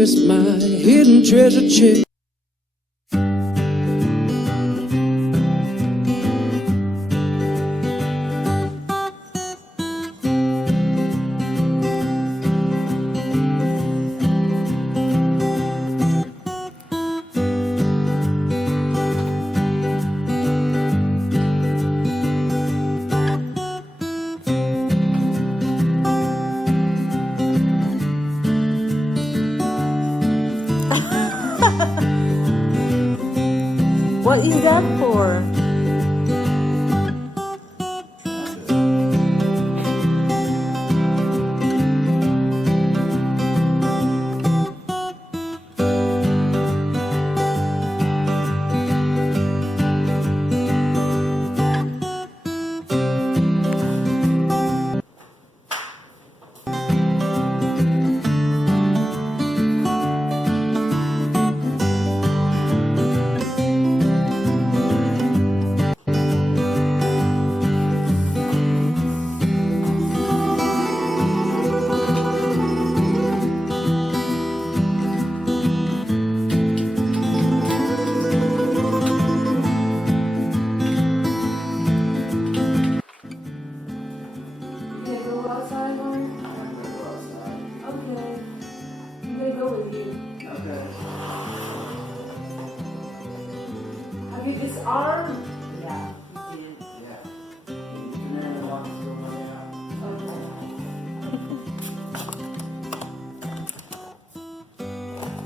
interest, my hidden treasure chest. What is that for? His arm? Yeah, he did. Yeah. And then it walks the way out.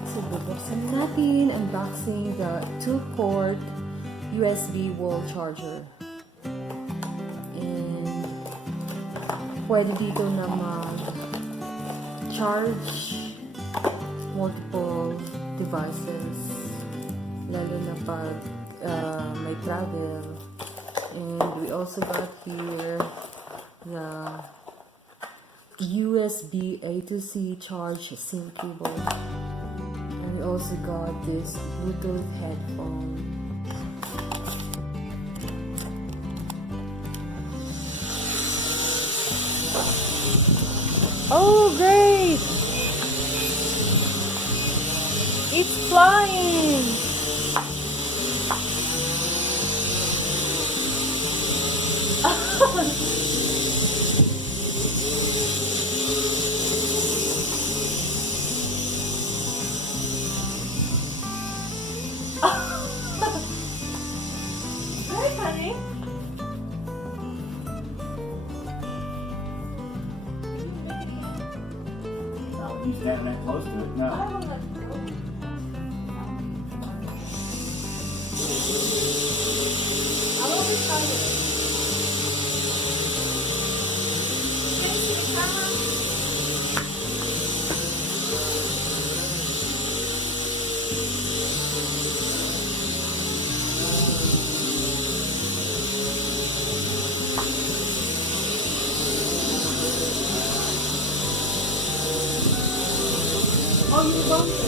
So, bubuksan natin, unboxing the 2-port USB wall charger. And pwede dito na mag-charge multiple devices, lalo na pag may travel. And we also got here the USB A to C charge SIM cable. And we also got this Bluetooth headphone. Oh, great! It's flying! Hi, honey. I'll be standing that close to it. No. I will let you go. I will be tired. Can you see the camera? Oh, you don't?